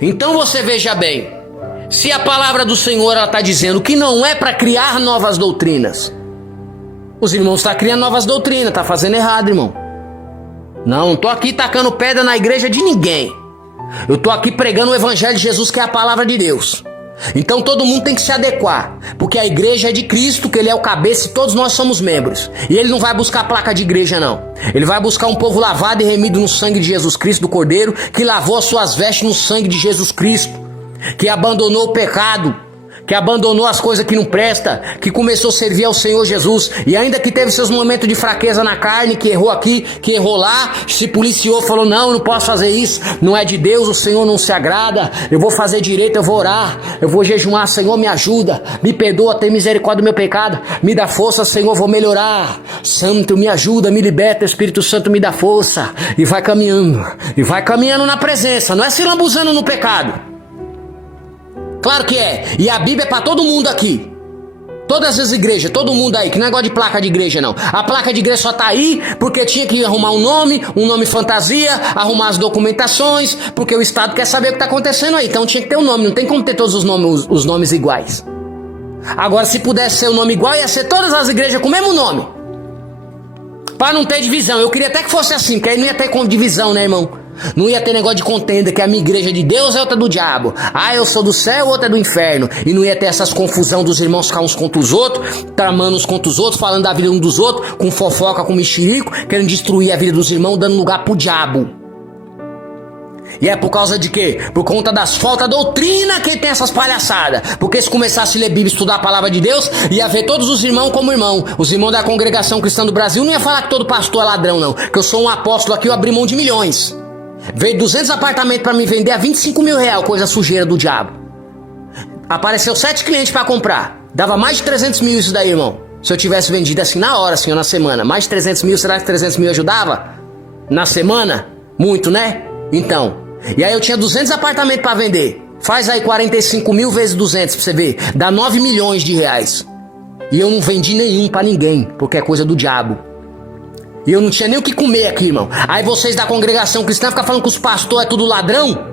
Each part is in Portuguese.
Então você veja bem, se a palavra do Senhor está dizendo que não é para criar novas doutrinas, os irmãos estão criando novas doutrinas, está fazendo errado, irmão. Não estou aqui tacando pedra na igreja de ninguém. Eu estou aqui pregando o evangelho de Jesus, que é a palavra de Deus. Então todo mundo tem que se adequar, porque a igreja é de Cristo, que ele é o cabeça e todos nós somos membros. E ele não vai buscar placa de igreja não. Ele vai buscar um povo lavado e remido no sangue de Jesus Cristo, do Cordeiro, que lavou as suas vestes no sangue de Jesus Cristo, que abandonou o pecado, que abandonou as coisas que não presta, que começou a servir ao Senhor Jesus, e ainda que teve seus momentos de fraqueza na carne, que errou aqui, que errou lá, se policiou, falou, não, não posso fazer isso, não é de Deus, o Senhor não se agrada, eu vou fazer direito, eu vou orar, eu vou jejuar, Senhor me ajuda, me perdoa, tem misericórdia do meu pecado, me dá força, Senhor, vou melhorar, Santo me ajuda, me liberta, Espírito Santo me dá força, e vai caminhando na presença, não é se lambuzando no pecado. Claro que é, e a Bíblia é para todo mundo aqui, todas as igrejas, todo mundo aí, que não é negócio de placa de igreja não, a placa de igreja só tá aí porque tinha que arrumar um nome fantasia, arrumar as documentações, porque o Estado quer saber o que tá acontecendo aí, então tinha que ter um nome, não tem como ter todos os nomes iguais. Agora se pudesse ser o nome igual, ia ser todas as igrejas com o mesmo nome, para não ter divisão. Eu queria até que fosse assim, que aí não ia ter divisão, né, irmão? Não ia ter negócio de contenda, que a minha igreja é de Deus é outra do diabo. Ah, eu sou do céu, outra é do inferno. E não ia ter essas confusão dos irmãos ficar uns contra os outros, tramando uns contra os outros, falando da vida um dos outros, com fofoca, com mexerico, querendo destruir a vida dos irmãos, dando lugar pro diabo. E é por causa de quê? Por conta das faltas de doutrina que tem essas palhaçadas. Porque se começasse a ler Bíblia e estudar a palavra de Deus, ia ver todos os irmãos como irmão. Os irmãos da Congregação Cristã do Brasil não ia falar que todo pastor é ladrão não, que eu sou um apóstolo aqui, eu abri mão de milhões. Veio 200 apartamentos pra me vender a 25 mil reais, coisa sujeira do diabo. Apareceu 7 clientes pra comprar. Dava mais de 300 mil isso daí, irmão. Se eu tivesse vendido assim na hora, assim, ou na semana. Mais de 300 mil, será que 300 mil ajudava? Na semana? Muito, né? Então. E aí eu tinha 200 apartamentos pra vender. Faz aí 45 mil vezes 200 pra você ver. Dá 9 milhões de reais. E eu não vendi nenhum pra ninguém, porque é coisa do diabo. E eu não tinha nem o que comer aqui, irmão. Aí vocês da Congregação Cristã ficam falando que os pastores é tudo ladrão.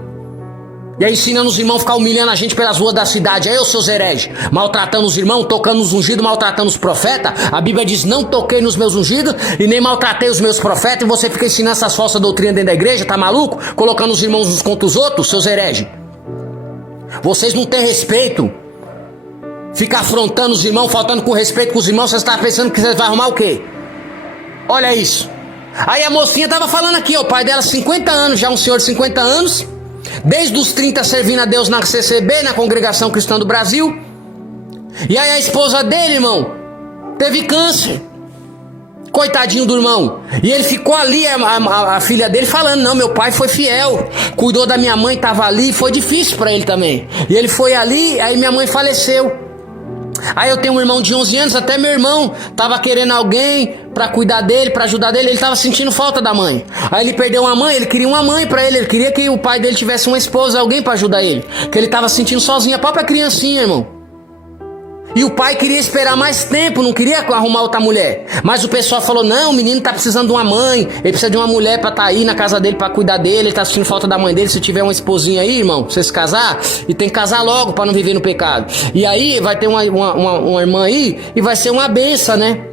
E aí ensinando os irmãos a ficar humilhando a gente pelas ruas da cidade. Aí eu, seus hereges, maltratando os irmãos, tocando nos ungidos, maltratando os profetas. A Bíblia diz, não toquei nos meus ungidos e nem maltratei os meus profetas. E você fica ensinando essas falsas doutrinas dentro da igreja, tá maluco? Colocando os irmãos uns contra os outros, seus hereges. Vocês não têm respeito. Fica afrontando os irmãos, faltando com respeito com os irmãos. Você está pensando que você vai arrumar o quê? Olha isso. Aí a mocinha tava falando aqui, ó, o pai dela 50 anos, já um senhor de 50 anos, desde os 30 servindo a Deus na CCB, na Congregação Cristã do Brasil. E aí a esposa dele, irmão, teve câncer. Coitadinho do irmão. E ele ficou ali, a filha dele falando, não, meu pai foi fiel, cuidou da minha mãe, tava ali, foi difícil pra ele também. E ele foi ali, aí minha mãe faleceu. Aí eu tenho um irmão de 11 anos, até meu irmão tava querendo alguém pra cuidar dele, pra ajudar dele, ele tava sentindo falta da mãe. Aí ele perdeu uma mãe, ele queria uma mãe pra ele queria que o pai dele tivesse uma esposa, alguém pra ajudar ele, que ele tava sentindo sozinho, a própria criancinha, irmão. E o pai queria esperar mais tempo, não queria arrumar outra mulher. Mas o pessoal falou, não, o menino tá precisando de uma mãe, ele precisa de uma mulher pra tá aí na casa dele pra cuidar dele, ele tá sentindo falta da mãe dele. Se tiver uma esposinha aí, irmão, pra você se casar, e tem que casar logo pra não viver no pecado. E aí vai ter uma irmã aí e vai ser uma benção, né?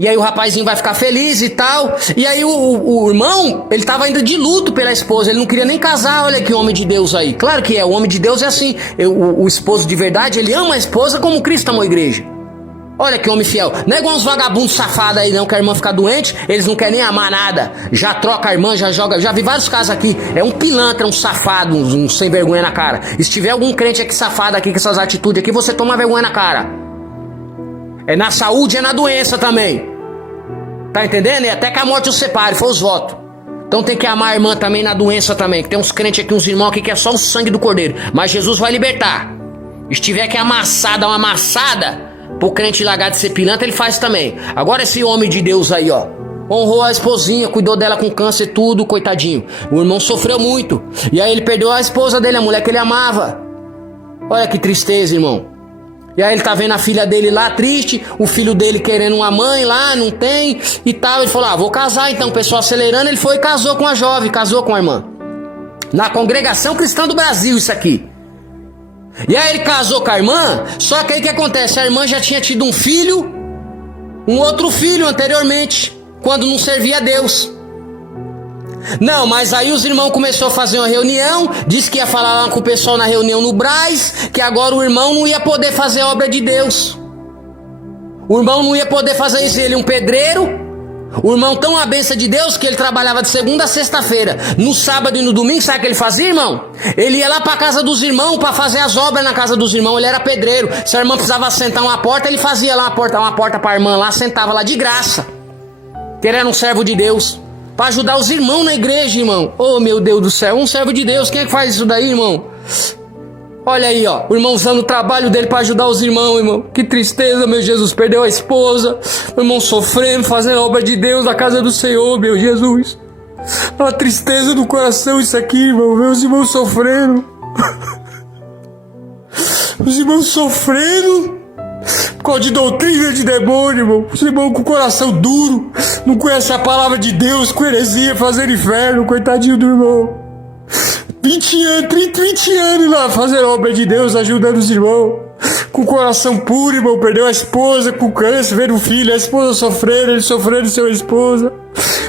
E aí o rapazinho vai ficar feliz e tal. E aí o irmão, ele tava ainda de luto pela esposa, ele não queria nem casar. Olha que homem de Deus aí. Claro que é, o homem de Deus é assim. O esposo de verdade, ele ama a esposa como Cristo amou a igreja. Olha que homem fiel. Não é igual uns vagabundos safados aí não, que a irmã fica doente, eles não querem nem amar nada. Já troca a irmã, já joga. Já vi vários casos aqui. É um pilantra, um safado, um sem vergonha na cara. E se tiver algum crente aqui safado aqui com essas atitudes aqui, você toma vergonha na cara. É na saúde, é na doença também. Tá entendendo? E até que a morte os separe, foi os votos. Então tem que amar a irmã também na doença também. Que tem uns crentes aqui, uns irmãos aqui que é só o sangue do cordeiro. Mas Jesus vai libertar. Se tiver que amassar, dar uma amassada pro crente largar de ser pilantra, ele faz também. Agora esse homem de Deus aí, ó, honrou a esposinha, cuidou dela com câncer, tudo, coitadinho. O irmão sofreu muito. E aí ele perdeu a esposa dele, a mulher que ele amava. Olha que tristeza, irmão. E aí ele tá vendo a filha dele lá triste, o filho dele querendo uma mãe lá, não tem e tal. Ele falou, vou casar então. O pessoal acelerando, ele foi e casou com a jovem, casou com a irmã. Na Congregação Cristã do Brasil, isso aqui. E aí ele casou com a irmã, só que aí o que acontece? A irmã já tinha tido um filho, um outro filho anteriormente, quando não servia a Deus. Não, mas aí os irmãos começaram a fazer uma reunião, disse que ia falar lá com o pessoal na reunião no Brás, que agora o irmão não ia poder fazer a obra de Deus. O irmão não ia poder fazer isso, ele um pedreiro. O irmão tão a benção de Deus que ele trabalhava de segunda a sexta-feira. No sábado e no domingo, sabe o que ele fazia, irmão? Ele ia lá para casa dos irmãos para fazer as obras na casa dos irmãos. Ele era pedreiro. Se a irmã precisava sentar uma porta, ele fazia lá uma porta para a irmã lá, sentava lá de graça. Que ele era um servo de Deus. Para ajudar os irmãos na igreja, irmão. Oh, meu Deus do céu, um servo de Deus. Quem é que faz isso daí, irmão? Olha aí, ó, o irmão usando o trabalho dele para ajudar os irmãos, irmão. Que tristeza, meu Jesus, perdeu a esposa. O irmão sofrendo, fazendo a obra de Deus na casa do Senhor, meu Jesus. A tristeza do coração isso aqui, irmão. Ver os irmãos sofrendo. Os irmãos sofrendo por causa de doutrina de demônio, irmão. Os irmãos com o coração duro, não conhecem a palavra de Deus, com heresia, fazendo inferno, coitadinho do irmão. 20 anos lá fazendo obra de Deus, ajudando os irmãos. Com o coração puro, irmão. Perdeu a esposa com câncer, vendo o filho, a esposa sofrendo, ele sofrendo sem a esposa.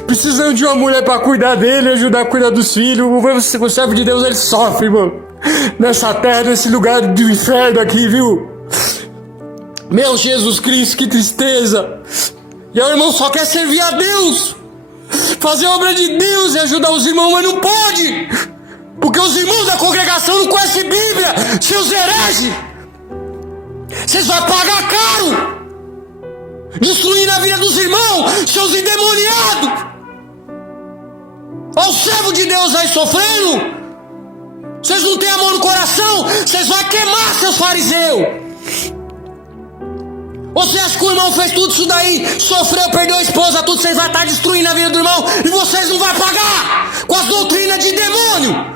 Precisando de uma mulher para cuidar dele, ajudar a cuidar dos filhos. O servo de Deus, ele sofre, irmão. Nessa terra, nesse lugar do inferno aqui, viu? Meu Jesus Cristo, que tristeza. E aí o irmão só quer servir a Deus. Fazer a obra de Deus e ajudar os irmãos, mas não pode. Porque os irmãos da congregação não conhecem Bíblia, seus hereges. Vocês vão pagar caro, destruindo a vida dos irmãos, seus endemoniados. Olha o servo de Deus aí sofrendo. Vocês não têm amor no coração, vocês vão queimar, seus fariseus. Ou você acha que o irmão fez tudo isso daí, sofreu, perdeu a esposa, tudo, vocês vão estar destruindo a vida do irmão e vocês não vão pagar com as doutrinas de demônio.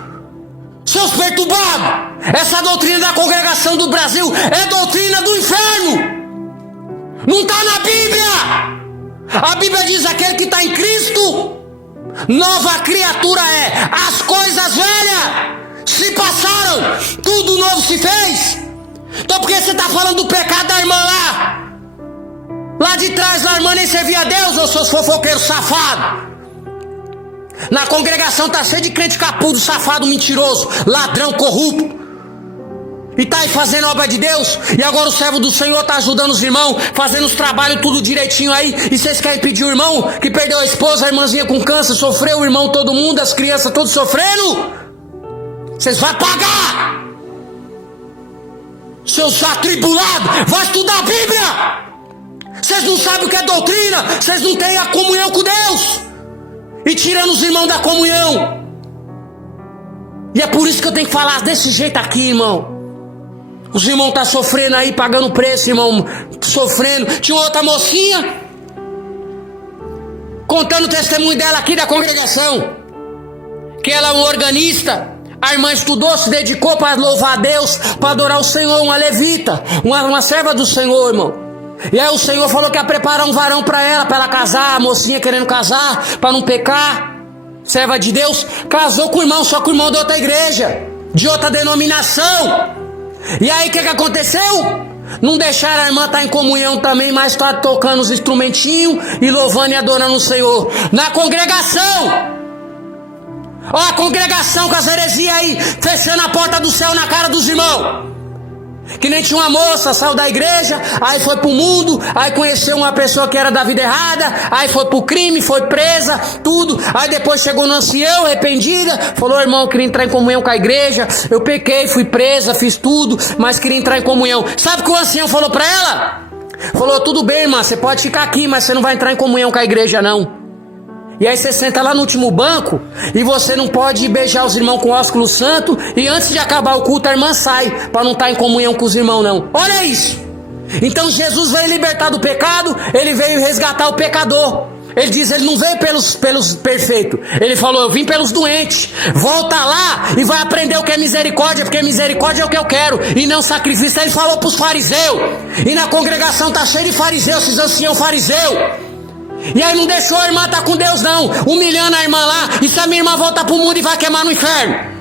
Seus perturbados, essa doutrina da Congregação do Brasil é doutrina do inferno. Não está na Bíblia. A Bíblia diz: aquele que está em Cristo, nova criatura é. As coisas velhas se passaram, tudo novo se fez. Então por que você está falando do pecado da irmã lá de trás, a irmã nem servia a Deus, ô seus fofoqueiros safados? Na congregação tá cheio de crente capudo, safado, mentiroso, ladrão, corrupto. E tá aí fazendo a obra de Deus. E agora o servo do Senhor tá ajudando os irmãos, fazendo os trabalhos tudo direitinho aí. E vocês querem pedir o irmão que perdeu a esposa, a irmãzinha com câncer, sofreu, o irmão, todo mundo, as crianças todos sofrendo? Vocês vão pagar. Seus atribulados, vai estudar a Bíblia. Vocês não sabem o que é doutrina, vocês não têm a comunhão com Deus. E tirando os irmãos da comunhão. E é por isso que eu tenho que falar desse jeito aqui, irmão. Os irmãos estão sofrendo aí, pagando preço, irmão. Sofrendo. Tinha outra mocinha contando o testemunho dela aqui da congregação. Que ela é uma organista. A irmã estudou, se dedicou para louvar a Deus, para adorar o Senhor. Uma levita, uma serva do Senhor, irmão. E aí o Senhor falou que ia preparar um varão para ela casar. A mocinha querendo casar, para não pecar. Serva de Deus, casou com o irmão, só que o irmão de outra igreja, de outra denominação. E aí o que aconteceu? Não deixaram a irmã estar em comunhão também, mas está tocando os instrumentinhos e louvando e adorando o Senhor na congregação. Ó, a congregação com as heresias aí, fechando a porta do céu na cara dos irmãos. Que nem tinha uma moça, saiu da igreja, aí foi pro mundo, aí conheceu uma pessoa que era da vida errada, aí foi pro crime, foi presa, tudo. Aí depois chegou no ancião, arrependida, falou: irmão, eu queria entrar em comunhão com a igreja, eu pequei, fui presa, fiz tudo, mas queria entrar em comunhão. Sabe o que o ancião falou pra ela? Falou: tudo bem, irmã, você pode ficar aqui, mas você não vai entrar em comunhão com a igreja não. E aí você senta lá no último banco e você não pode beijar os irmãos com ósculo santo, e antes de acabar o culto a irmã sai, para não estar em comunhão com os irmãos não. Olha isso. Então Jesus veio libertar do pecado, ele veio resgatar o pecador. Ele diz, ele não veio pelos perfeitos, ele falou: eu vim pelos doentes. Volta lá e vai aprender o que é misericórdia, porque misericórdia é o que eu quero e não sacrifício. Ele falou para os fariseus, e na congregação tá cheio de fariseus, esses anciãos fariseus. E aí não deixou a irmã estar com Deus não, humilhando a irmã lá. E se a minha irmã voltar pro mundo e vai queimar no inferno?